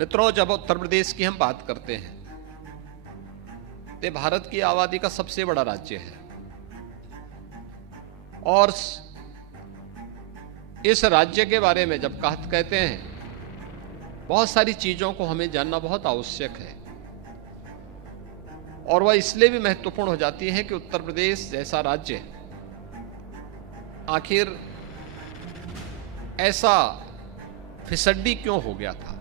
मित्रों, जब उत्तर प्रदेश की हम बात करते हैं तो भारत की आबादी का सबसे बड़ा राज्य है और इस राज्य के बारे में जब कहते हैं बहुत सारी चीजों को हमें जानना बहुत आवश्यक है और वह इसलिए भी महत्वपूर्ण हो जाती है कि उत्तर प्रदेश जैसा राज्य आखिर ऐसा फिसड्डी क्यों हो गया था,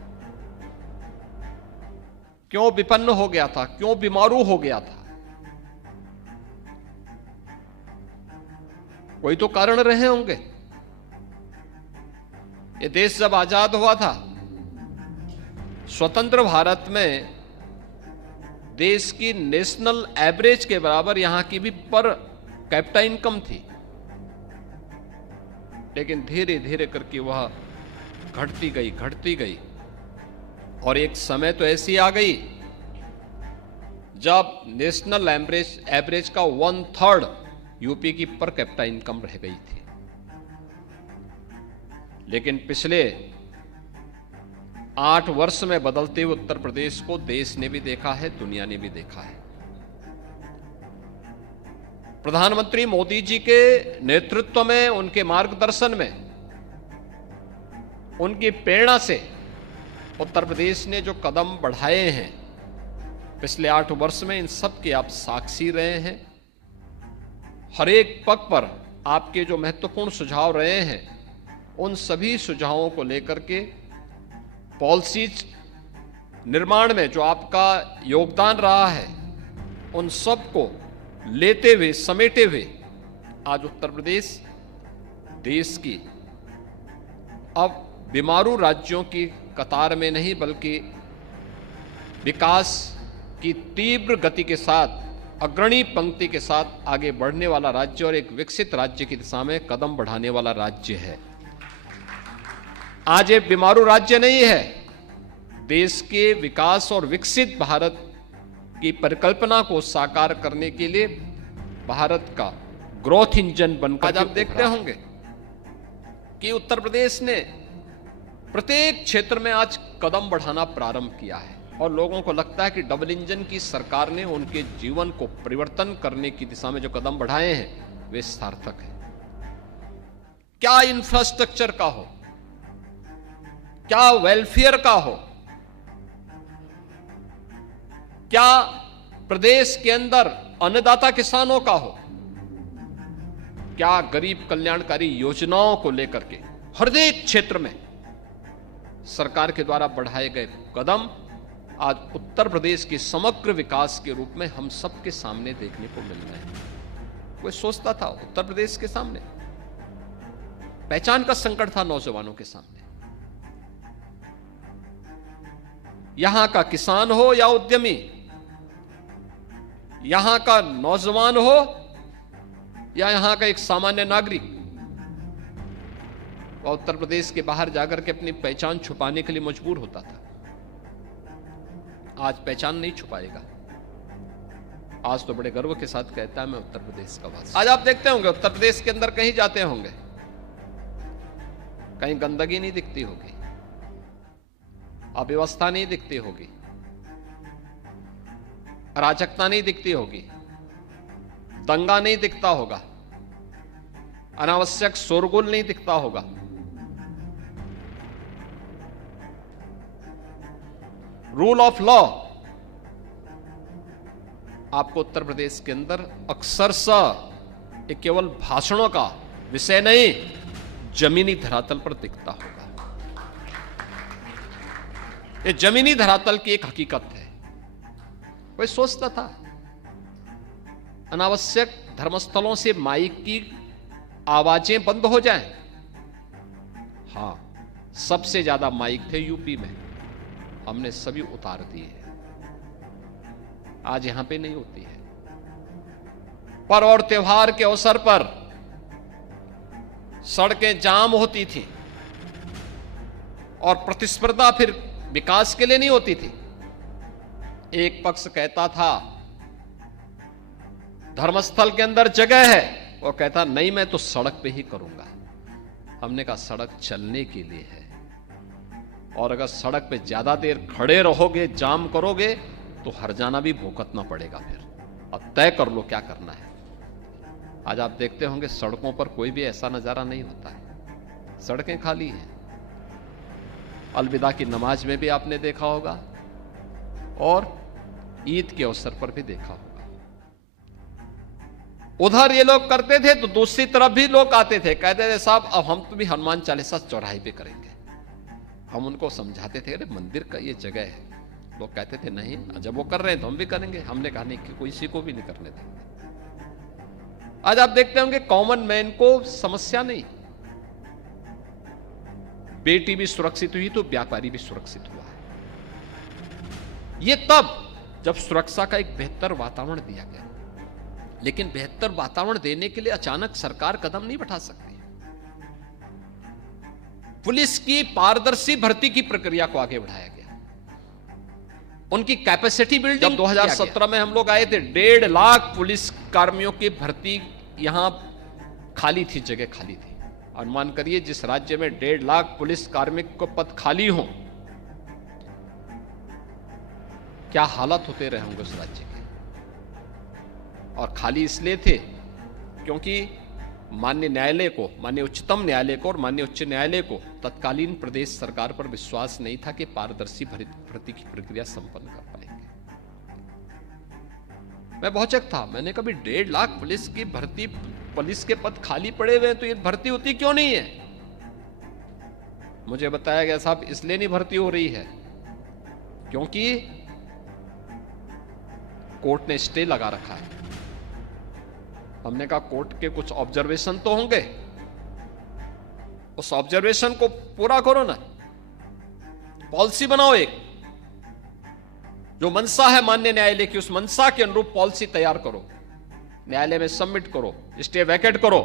क्यों विपन्न हो गया था, क्यों बीमारू हो गया था। कोई तो कारण रहे होंगे। ये देश जब आजाद हुआ था, स्वतंत्र भारत में देश की नेशनल एवरेज के बराबर यहां की भी पर कैपिटा इनकम थी, लेकिन धीरे धीरे करके वह घटती गई और एक समय तो ऐसी आ गई जब नेशनल एवरेज का 1/3 यूपी की पर कैपिटा इनकम रह गई थी। लेकिन पिछले 8 वर्ष में बदलते हुए उत्तर प्रदेश को देश ने भी देखा है, दुनिया ने भी देखा है। प्रधानमंत्री मोदी जी के नेतृत्व में, उनके मार्गदर्शन में, उनकी प्रेरणा से उत्तर प्रदेश ने जो कदम बढ़ाए हैं पिछले 8 वर्ष में, इन सब के आप साक्षी रहे हैं। हर एक पग पर आपके जो महत्वपूर्ण सुझाव रहे हैं, उन सभी सुझावों को लेकर के पॉलिसीज निर्माण में जो आपका योगदान रहा है, उन सब को लेते हुए, समेटे हुए आज उत्तर प्रदेश देश की अब बीमारू राज्यों की कतार में नहीं, बल्कि विकास की तीव्र गति के साथ, अग्रणी पंक्ति के साथ आगे बढ़ने वाला राज्य और एक विकसित राज्य की दिशा में कदम बढ़ाने वाला राज्य है। आज एक बीमारू राज्य नहीं है। देश के विकास और विकसित भारत की परिकल्पना को साकार करने के लिए भारत का ग्रोथ इंजन बनकर आज आप देखते होंगे कि उत्तर प्रदेश ने प्रत्येक क्षेत्र में आज कदम बढ़ाना प्रारंभ किया है और लोगों को लगता है कि डबल इंजन की सरकार ने उनके जीवन को परिवर्तन करने की दिशा में जो कदम बढ़ाए हैं वे सार्थक है। क्या इंफ्रास्ट्रक्चर का हो, क्या वेलफेयर का हो, क्या प्रदेश के अंदर अन्नदाता किसानों का हो, क्या गरीब कल्याणकारी योजनाओं को लेकर के हर एक क्षेत्र में सरकार के द्वारा बढ़ाए गए कदम आज उत्तर प्रदेश के समग्र विकास के रूप में हम सबके सामने देखने को मिल रहे हैं। कोई सोचता था उत्तर प्रदेश के सामने पहचान का संकट था, नौजवानों के सामने। यहां का किसान हो या उद्यमी, यहां का नौजवान हो या यहां का एक सामान्य नागरिक, वह उत्तर प्रदेश के बाहर जाकर के अपनी पहचान छुपाने के लिए मजबूर होता था। आज पहचान नहीं छुपाएगा। आज तो बड़े गर्व के साथ कहता है मैं उत्तर प्रदेश का वासी। आज आप देखते होंगे उत्तर प्रदेश के अंदर कहीं जाते होंगे, कहीं गंदगी नहीं दिखती होगी, अव्यवस्था नहीं दिखती होगी, अराजकता नहीं दिखती होगी, दंगा नहीं दिखता होगा, अनावश्यक शोरगुल नहीं दिखता होगा। रूल ऑफ लॉ आपको उत्तर प्रदेश के अंदर अक्सरशः एक केवल भाषणों का विषय नहीं, जमीनी धरातल पर दिखता होगा। ये जमीनी धरातल की एक हकीकत है। कोई सोचता था अनावश्यक धर्मस्थलों से माइक की आवाजें बंद हो जाएं? हां, सबसे ज्यादा माइक थे यूपी में, हमने सभी उतार दिए। आज यहां पे नहीं होती है। पर्व और त्योहार के अवसर पर सड़कें जाम होती थी और प्रतिस्पर्धा फिर विकास के लिए नहीं होती थी। एक पक्ष कहता था धर्मस्थल के अंदर जगह है, वो कहता नहीं मैं तो सड़क पे ही करूंगा। हमने कहा सड़क चलने के लिए है और अगर सड़क पे ज्यादा देर खड़े रहोगे, जाम करोगे, तो हर्जाना भी भुगतना पड़ेगा। फिर अब तय कर लो क्या करना है। आज आप देखते होंगे सड़कों पर कोई भी ऐसा नजारा नहीं होता है, सड़कें खाली हैं। अलविदा की नमाज में भी आपने देखा होगा और ईद के अवसर पर भी देखा होगा। उधर ये लोग करते थे तो दूसरी तरफ भी लोग आते थे, कहते थे साहब अब हम तो भी हनुमान चालीसा चौराहे पे करेंगे। हम उनको समझाते थे, अरे मंदिर का ये जगह है। लोग कहते थे नहीं, जब वो कर रहे हैं तो हम भी करेंगे। हमने कहा नहीं कि किसी को भी नहीं करने देंगे। आज आप देखते होंगे कॉमन मैन को समस्या नहीं, बेटी भी सुरक्षित हुई तो व्यापारी भी सुरक्षित हुआ है। ये तब जब सुरक्षा का एक बेहतर वातावरण दिया गया। लेकिन बेहतर वातावरण देने के लिए अचानक सरकार कदम नहीं बढ़ा सकती। पुलिस की पारदर्शी भर्ती की प्रक्रिया को आगे बढ़ाया गया, उनकी कैपेसिटी बिल्डिंग। जब 2017 में हम लोग आए थे, 1.5 लाख पुलिस कर्मियों की भर्ती यहां खाली थी, जगह खाली थी। अनुमान करिए जिस राज्य में 1.5 लाख पुलिस कार्मिक को पद खाली हो, क्या हालत होते रहे होंगे उस राज्य के। और खाली इसलिए थे क्योंकि माननीय न्यायालय को, माननीय उच्चतम न्यायालय को और माननीय उच्च न्यायालय को तत्कालीन प्रदेश सरकार पर विश्वास नहीं था कि पारदर्शी भर्ती की प्रक्रिया संपन्न कर पाएंगे। मैं भौचक था, मैंने कभी 1.5 लाख पुलिस की भर्ती, पुलिस के पद खाली पड़े हुए हैं तो ये भर्ती होती क्यों नहीं है। मुझे बताया गया साहब इसलिए नहीं भर्ती हो रही है क्योंकि कोर्ट ने स्टे लगा रखा है। हमने कहा कोर्ट के कुछ ऑब्जर्वेशन तो होंगे, उस ऑब्जर्वेशन को पूरा करो ना, पॉलिसी बनाओ। एक जो मंशा है माननीय न्यायालय की, उस मंशा के अनुरूप पॉलिसी तैयार करो, न्यायालय में सबमिट करो, स्टे वैकेट करो।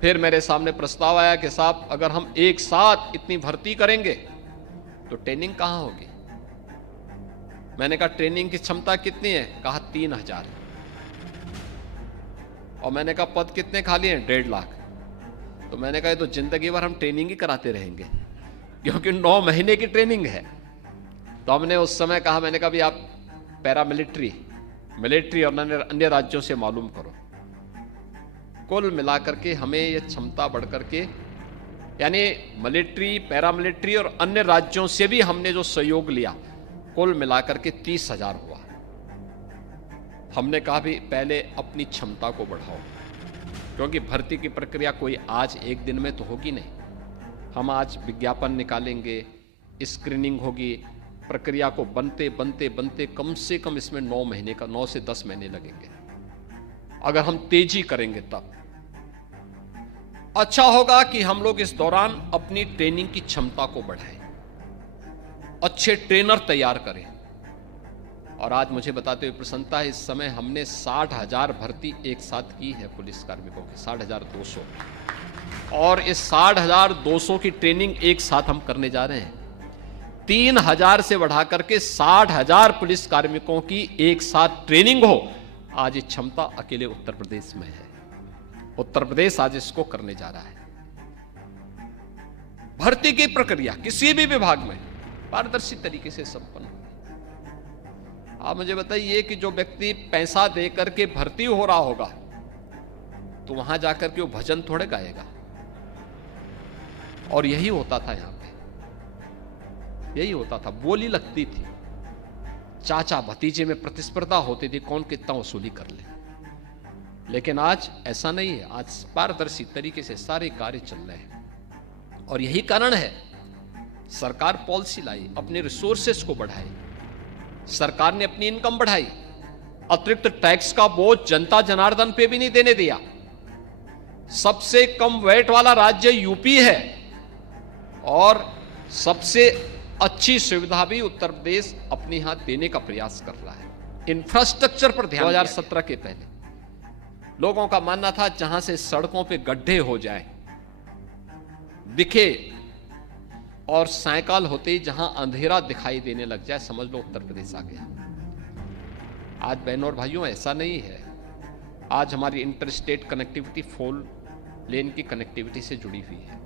फिर मेरे सामने प्रस्ताव आया कि साहब अगर हम एक साथ इतनी भर्ती करेंगे तो ट्रेनिंग कहां होगी। मैंने कहा ट्रेनिंग की क्षमता कितनी है, कहा 3000। और मैंने कहा पद कितने खाली हैं, 1.5 लाख। तो मैंने कहा तो जिंदगी भर हम ट्रेनिंग ही कराते रहेंगे क्योंकि 9 महीने की ट्रेनिंग है। तो हमने उस समय कहा, मैंने कहा भी आप पैरामिलिट्री, मिलिट्री और अन्य राज्यों से मालूम करो। कुल मिलाकर के हमें यह क्षमता बढ़कर के, यानी मिलिट्री, पैरामिलिट्री और अन्य राज्यों से भी हमने जो सहयोग लिया, कुल मिलाकर के 30,000 हुआ। हमने कहा भी पहले अपनी क्षमता को बढ़ाओ क्योंकि भर्ती की प्रक्रिया कोई आज एक दिन में तो होगी नहीं। हम आज विज्ञापन निकालेंगे, स्क्रीनिंग होगी, प्रक्रिया को बनते बनते बनते कम से कम इसमें 9 महीने का, 9 से 10 महीने लगेंगे। अगर हम तेजी करेंगे तब अच्छा होगा कि हम लोग इस दौरान अपनी ट्रेनिंग की क्षमता को बढ़ाएं, अच्छे ट्रेनर तैयार करें। और आज मुझे बताते हुए प्रसन्नता है, इस समय हमने 60,000 भर्ती एक साथ की है पुलिस कार्मिकों की, 60,200। और इस 60,200 की ट्रेनिंग एक साथ हम करने जा रहे हैं। 3,000 से बढ़ा करके 60,000 पुलिस कार्मिकों की एक साथ ट्रेनिंग हो। आज ये क्षमता अकेले उत्तर प्रदेश में है। उत्तर प्रदेश आज इसको करने जा रहा है। भर्ती की प्रक्रिया किसी भी विभाग में पारदर्शी तरीके से संपन्न हो। आप मुझे बताइए कि जो व्यक्ति पैसा दे करके भर्ती हो रहा होगा तो वहां जाकर के वो भजन थोड़े गाएगा। और यही होता था यहां पे, यही होता था, बोली लगती थी, चाचा भतीजे में प्रतिस्पर्धा होती थी कौन कितना वसूली कर ले। लेकिन आज ऐसा नहीं है, आज पारदर्शी तरीके से सारे कार्य चल रहे हैं। और यही कारण है सरकार पॉलिसी लाई, अपने रिसोर्सेस को बढ़ाई, सरकार ने अपनी इनकम बढ़ाई, अतिरिक्त टैक्स का बोझ जनता जनार्दन पे भी नहीं देने दिया। सबसे कम वैट वाला राज्य यूपी है और सबसे अच्छी सुविधा भी उत्तर प्रदेश अपने यहां देने का प्रयास कर रहा है। इंफ्रास्ट्रक्चर पर ध्यान 2017 के पहले लोगों का मानना था जहां से सड़कों पे गड्ढे हो जाए, दिखे और सायकाल होते ही जहां अंधेरा दिखाई देने लग जाए, समझ लो उत्तर प्रदेश आ गया। आज बहनों और भाइयों ऐसा नहीं है। आज हमारी इंटर स्टेट कनेक्टिविटी 4 लेन की कनेक्टिविटी से जुड़ी हुई है।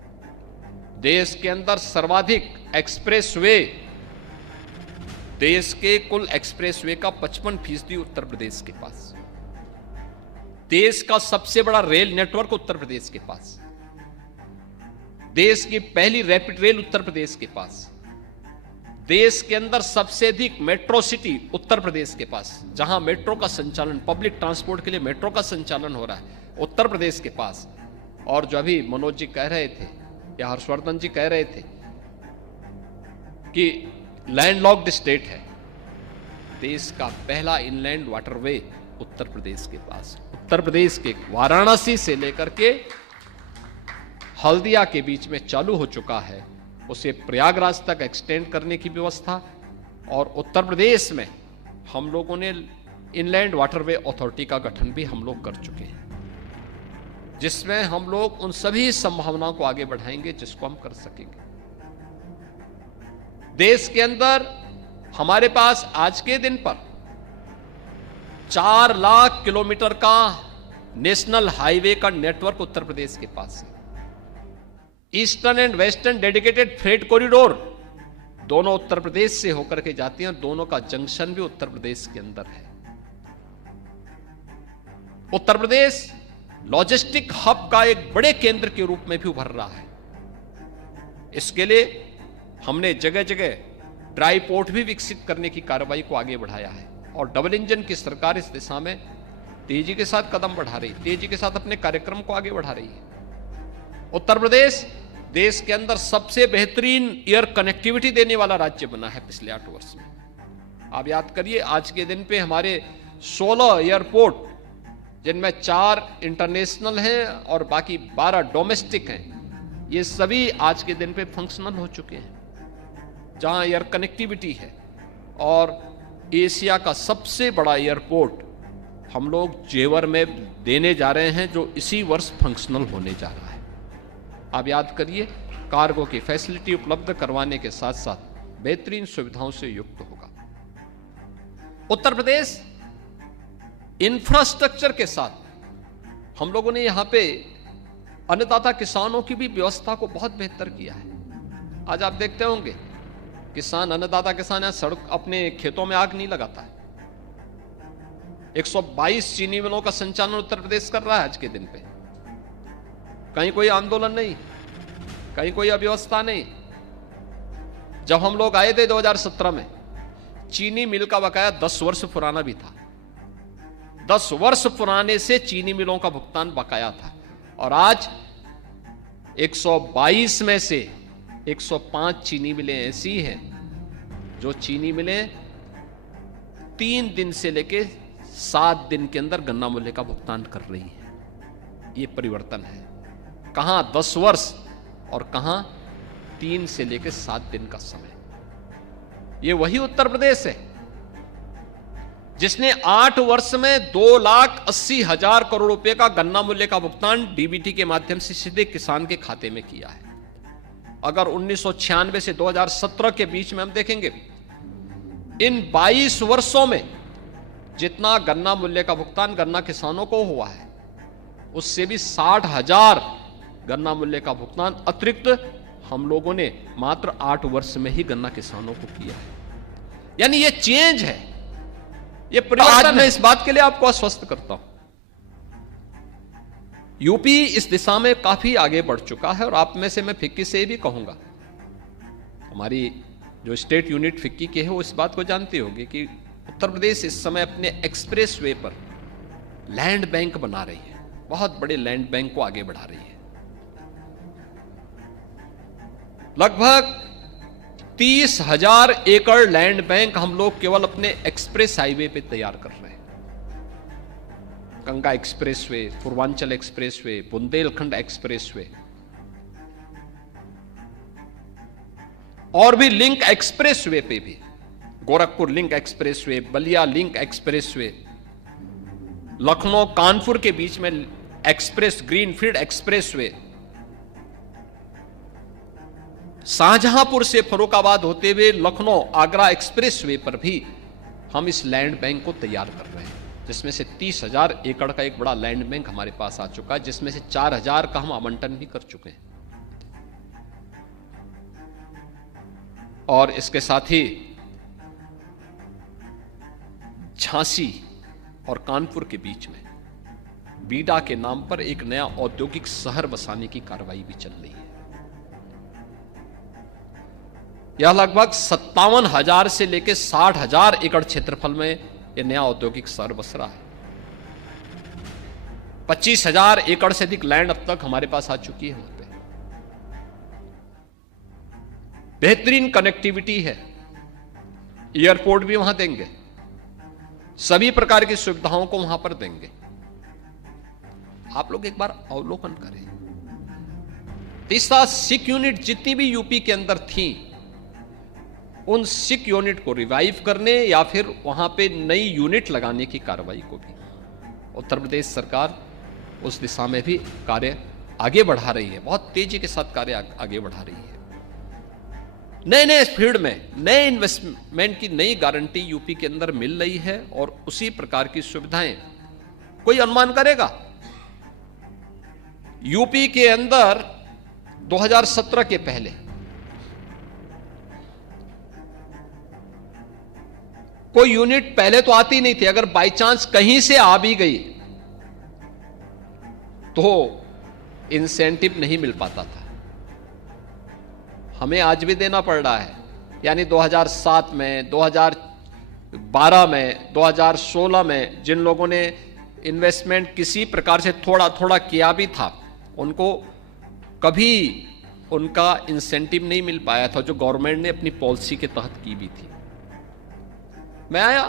देश के अंदर सर्वाधिक एक्सप्रेसवे, देश के कुल एक्सप्रेसवे का 55% उत्तर प्रदेश के पास। देश का सबसे बड़ा रेल नेटवर्क उत्तर प्रदेश के पास। देश की पहली रैपिड रेल उत्तर प्रदेश के पास। देश के अंदर सबसे अधिक मेट्रो सिटी उत्तर प्रदेश के पास, जहां मेट्रो का संचालन, पब्लिक ट्रांसपोर्ट के लिए मेट्रो का संचालन हो रहा है, उत्तर प्रदेश के पास। और जो अभी मनोज जी कह रहे थे या हर्षवर्धन जी कह रहे थे कि लैंडलॉक्ड स्टेट है, देश का पहला इनलैंड वाटरवे उत्तर प्रदेश के पास। उत्तर प्रदेश के वाराणसी से लेकर के हल्दिया के बीच में चालू हो चुका है, उसे प्रयागराज तक एक्सटेंड करने की व्यवस्था। और उत्तर प्रदेश में हम लोगों ने इनलैंड वाटरवे अथॉरिटी का गठन भी हम लोग कर चुके हैं, जिसमें हम लोग उन सभी संभावनाओं को आगे बढ़ाएंगे जिसको हम कर सकेंगे। देश के अंदर हमारे पास आज के दिन पर 4 लाख किलोमीटर का नेशनल हाईवे का नेटवर्क उत्तर प्रदेश के पास है। Eastern and western dedicated freight corridor दोनों उत्तर प्रदेश से होकर के जाती हैं और दोनों का जंक्शन भी उत्तर प्रदेश के अंदर है। उत्तर प्रदेश लॉजिस्टिक हब का एक बड़े केंद्र के रूप में भी उभर रहा है। इसके लिए हमने जगह जगह ड्राई पोर्ट भी विकसित करने की कार्रवाई को आगे बढ़ाया है और डबल इंजन की सरकार इस दिशा में तेजी के साथ कदम बढ़ा रही है, तेजी के साथ अपने कार्यक्रम को आगे बढ़ा रही है। उत्तर प्रदेश देश के अंदर सबसे बेहतरीन एयर कनेक्टिविटी देने वाला राज्य बना है पिछले 8 वर्ष में। आप याद करिए, आज के दिन पे हमारे 16 एयरपोर्ट, जिनमें 4 इंटरनेशनल हैं और बाकी 12 डोमेस्टिक हैं, ये सभी आज के दिन पे फंक्शनल हो चुके हैं, जहां एयर कनेक्टिविटी है। और एशिया का सबसे बड़ा एयरपोर्ट हम लोग जेवर में देने जा रहे हैं, जो इसी वर्ष फंक्शनल होने जा रहा है। आप याद करिए, कार्गो की फैसिलिटी उपलब्ध करवाने के साथ साथ बेहतरीन सुविधाओं से युक्त होगा। उत्तर प्रदेश इंफ्रास्ट्रक्चर के साथ हम लोगों ने यहां पे अन्नदाता किसानों की भी व्यवस्था को बहुत बेहतर किया है। आज आप देखते होंगे, किसान, अन्नदाता किसान यहां सड़क, अपने खेतों में आग नहीं लगाता है। 122 चीनी मिलों का संचालन उत्तर प्रदेश कर रहा है आज के दिन पे। कहीं कोई आंदोलन नहीं, कहीं कोई अव्यवस्था नहीं। जब हम लोग आए थे 2017 में, चीनी मिल का बकाया 10 वर्ष पुराना भी था। 10 वर्ष पुराने से चीनी मिलों का भुगतान बकाया था और आज 122 में से 105 चीनी मिलें ऐसी हैं जो चीनी मिलें 3 दिन से लेके 7 दिन के अंदर गन्ना मूल्य का भुगतान कर रही है। ये परिवर्तन है। कहां 10 वर्ष और कहां 3 से लेकर 7 दिन का समय। ये वही उत्तर प्रदेश है जिसने 8 वर्ष में 2,80,000 करोड़ रुपए का गन्ना मूल्य का भुगतान डीबीटी के माध्यम से सीधे किसान के खाते में किया है। अगर 1996 से 2017 के बीच में हम देखेंगे, इन 22 वर्षों में जितना गन्ना मूल्य का भुगतान गन्ना किसानों को हुआ है, उससे भी 60,000 गन्ना मूल्य का भुगतान अतिरिक्त हम लोगों ने मात्र 8 वर्ष में ही गन्ना किसानों को किया है। यानी ये चेंज है, ये परिवर्तन। आज मैं इस बात के लिए आपको आश्वस्त करता हूं, यूपी इस दिशा में काफी आगे बढ़ चुका है। और आप में से मैं फिक्की से भी कहूंगा, हमारी जो स्टेट यूनिट फिक्की के है वो इस बात को जानते होंगे कि उत्तर प्रदेश इस समय अपने एक्सप्रेस वे पर लैंड बैंक बना रही है, बहुत बड़े लैंड बैंक को आगे बढ़ा रही है। लगभग 30,000 एकड़ लैंड बैंक हम लोग केवल अपने एक्सप्रेस हाईवे पे तैयार कर रहे हैं। Ganga expressway, Purvanchal expressway, Bundelkhand expressway और भी लिंक एक्सप्रेसवे पे भी, Gorakhpur link expressway, Ballia link expressway, Lucknow Kanpur के बीच में एक्सप्रेस, ग्रीनफील्ड एक्सप्रेसवे, शाहजहांपुर से फर्रुखाबाद होते हुए लखनऊ आगरा एक्सप्रेसवे पर भी हम इस लैंड बैंक को तैयार कर रहे हैं, जिसमें से 30,000 एकड़ का एक बड़ा लैंड बैंक हमारे पास आ चुका है, जिसमें से 4,000 का हम आवंटन भी कर चुके हैं। और इसके साथ ही झांसी और कानपुर के बीच में बीडा के नाम पर एक नया औद्योगिक शहर बसाने की कार्रवाई भी चल रही है। यह लगभग 57,000 से लेकर 60,000 एकड़ क्षेत्रफल में यह नया औद्योगिक शहर बस रहा है। 25,000 एकड़ से अधिक लैंड अब तक हमारे पास आ चुकी है। वहां पे बेहतरीन कनेक्टिविटी है, एयरपोर्ट भी वहां देंगे, सभी प्रकार की सुविधाओं को वहां पर देंगे। आप लोग एक बार अवलोकन करें, तीसरा सिक यूनिट जितनी भी यूपी के अंदर थी, उन सिक यूनिट को रिवाइव करने या फिर वहां पे नई यूनिट लगाने की कार्रवाई को भी उत्तर प्रदेश सरकार उस दिशा में भी कार्य आगे बढ़ा रही है। बहुत तेजी के साथ कार्य आगे बढ़ा रही है। नए नए फील्ड में नए इन्वेस्टमेंट की नई गारंटी यूपी के अंदर मिल रही है और उसी प्रकार की सुविधाएं कोई अनुमान करेगा। यूपी के अंदर 2017 के पहले कोई यूनिट पहले तो आती नहीं थी, अगर बाई चांस कहीं से आ भी गई तो इंसेंटिव नहीं मिल पाता था। हमें आज भी देना पड़ रहा है। यानी 2007 में, 2012 में, 2016 में जिन लोगों ने इन्वेस्टमेंट किसी प्रकार से थोड़ा थोड़ा किया भी था, उनको कभी उनका इंसेंटिव नहीं मिल पाया था जो गवर्नमेंट ने अपनी पॉलिसी के तहत की भी थी। मैं आया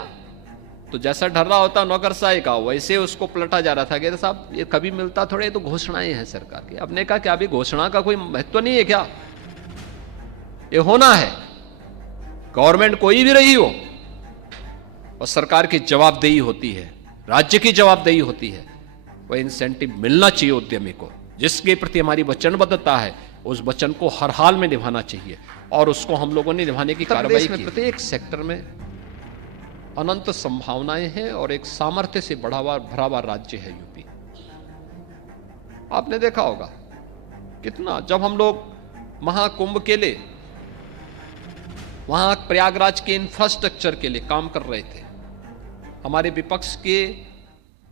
तो जैसा ढर्रा होता नौकरशाही का, वैसे उसको पलटा जा रहा था कि साहब ये कभी मिलता थोड़े, ये तो घोषणाएं हैं सरकार की। आपने कहा कि अभी घोषणा का कोई महत्व नहीं है क्या? ये होना है, गवर्नमेंट कोई भी रही हो और सरकार की जवाबदेही होती है, राज्य की जवाबदेही होती है। वह इंसेंटिव मिलना चाहिए उद्यमी को, जिसके प्रति हमारी वचनबद्धता है उस वचन को हर हाल में निभाना चाहिए और उसको हम लोगों ने निभाने की कार्रवाई की। प्रत्येक सेक्टर में अनंत संभावनाएं हैं और एक सामर्थ्य से भरा हुआ राज्य है यूपी। आपने देखा होगा कितना, जब हम लोग महाकुंभ के लिए वहां प्रयागराज के इंफ्रास्ट्रक्चर के लिए काम कर रहे थे, हमारे विपक्ष के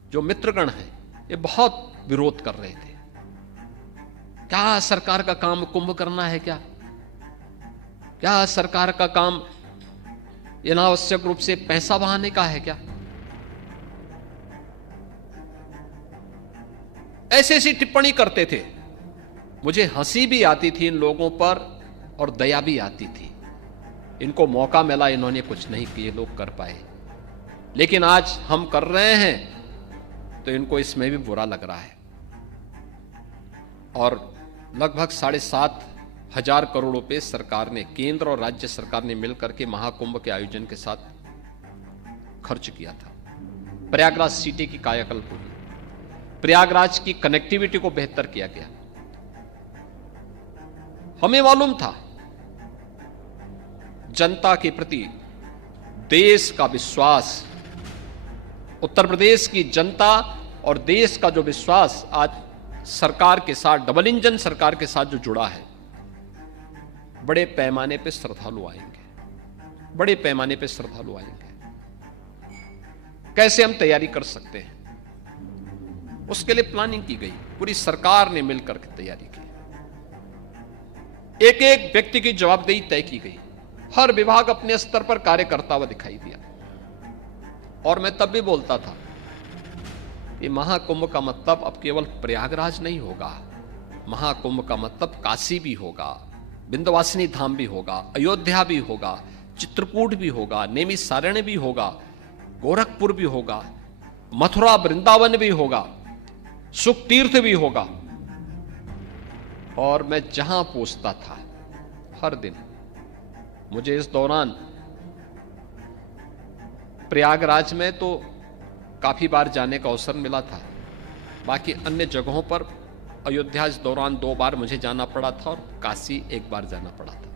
जो मित्रगण हैं ये बहुत विरोध कर रहे थे। क्या सरकार का काम कुंभ करना है? क्या सरकार का काम अनावश्यक रूप से पैसा बहाने का है क्या? ऐसी टिप्पणी करते थे। मुझे हंसी भी आती थी इन लोगों पर और दया भी आती थी। इनको मौका मिला, इन्होंने कुछ नहीं किए, लोग कर पाए। लेकिन आज हम कर रहे हैं तो इनको इसमें भी बुरा लग रहा है। और लगभग 7,500 करोड़ रुपए सरकार ने, केंद्र और राज्य सरकार ने मिलकर के महाकुंभ के आयोजन के साथ खर्च किया था। प्रयागराज सिटी की कायाकल्प हुई, प्रयागराज की कनेक्टिविटी को बेहतर किया गया। हमें मालूम था जनता के प्रति देश का विश्वास, उत्तर प्रदेश की जनता और देश का जो विश्वास आज सरकार के साथ, डबल इंजन सरकार के साथ जो जुड़ा है, बड़े पैमाने पे श्रद्धालु आएंगे, बड़े पैमाने पे श्रद्धालु आएंगे। कैसे हम तैयारी कर सकते हैं, उसके लिए प्लानिंग की गई, पूरी सरकार ने मिलकर के तैयारी की। एक एक व्यक्ति की जवाबदेही तय की गई, हर विभाग अपने स्तर पर कार्य करता हुआ दिखाई दिया। और मैं तब भी बोलता था कि महाकुंभ का मतलब अब केवल प्रयागराज नहीं होगा, महाकुंभ का मतलब काशी भी होगा, विंध्यवासिनी धाम भी होगा, अयोध्या भी होगा, चित्रकूट भी होगा, नैमिषारण्य भी होगा, गोरखपुर भी होगा, मथुरा वृंदावन भी होगा, सुख तीर्थ भी होगा। और मैं जहां पहुंचता था हर दिन, मुझे इस दौरान प्रयागराज में तो काफी बार जाने का अवसर मिला था, बाकी अन्य जगहों पर अयोध्या इस दौरान 2 बार मुझे जाना पड़ा था और काशी 1 बार जाना पड़ा था।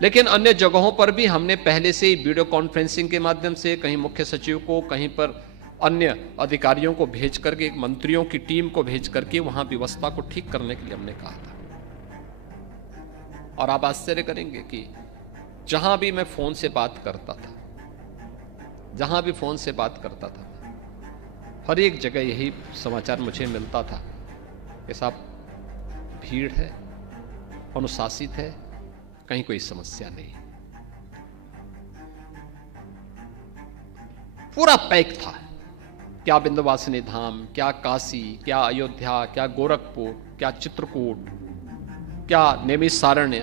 लेकिन अन्य जगहों पर भी हमने पहले से ही वीडियो कॉन्फ्रेंसिंग के माध्यम से, कहीं मुख्य सचिव को, कहीं पर अन्य अधिकारियों को भेज करके, मंत्रियों की टीम को भेज करके वहां व्यवस्था को ठीक करने के लिए हमने कहा था। और आप आश्चर्य करेंगे कि जहां भी मैं फोन से बात करता था, जहां भी फोन से बात करता था, हर एक जगह यही समाचार मुझे मिलता था कि साहब भीड़ है, अनुशासित है, कहीं कोई समस्या नहीं। पूरा पैक था। क्या विंध्यवासिनी धाम, क्या काशी, क्या अयोध्या, क्या गोरखपुर, क्या चित्रकूट, क्या नैमिषारण्य,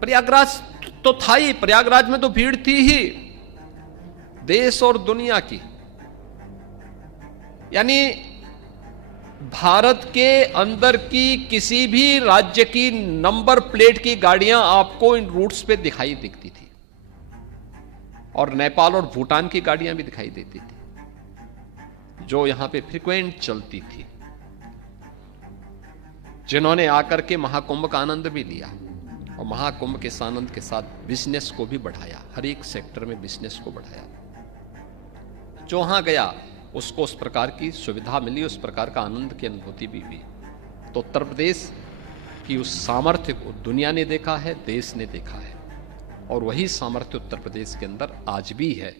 प्रयागराज तो था ही। प्रयागराज में तो भीड़ थी ही, देश और दुनिया की। यानी भारत के अंदर की किसी भी राज्य की नंबर प्लेट की गाड़ियां आपको इन रूट्स पे दिखाई दिखती थी, और नेपाल और भूटान की गाड़ियां भी दिखाई देती थी जो यहां पे फ्रीक्वेंट चलती थी, जिन्होंने आकर के महाकुंभ का आनंद भी लिया और महाकुंभ के आनंद के साथ बिजनेस को भी बढ़ाया, हर एक सेक्टर में बिजनेस को बढ़ाया। जो वहां गया उसको उस प्रकार की सुविधा मिली, उस प्रकार का आनंद की अनुभूति भी हुई। तो उत्तर प्रदेश की उस सामर्थ्य को दुनिया ने देखा है, देश ने देखा है, और वही सामर्थ्य उत्तर प्रदेश के अंदर आज भी है।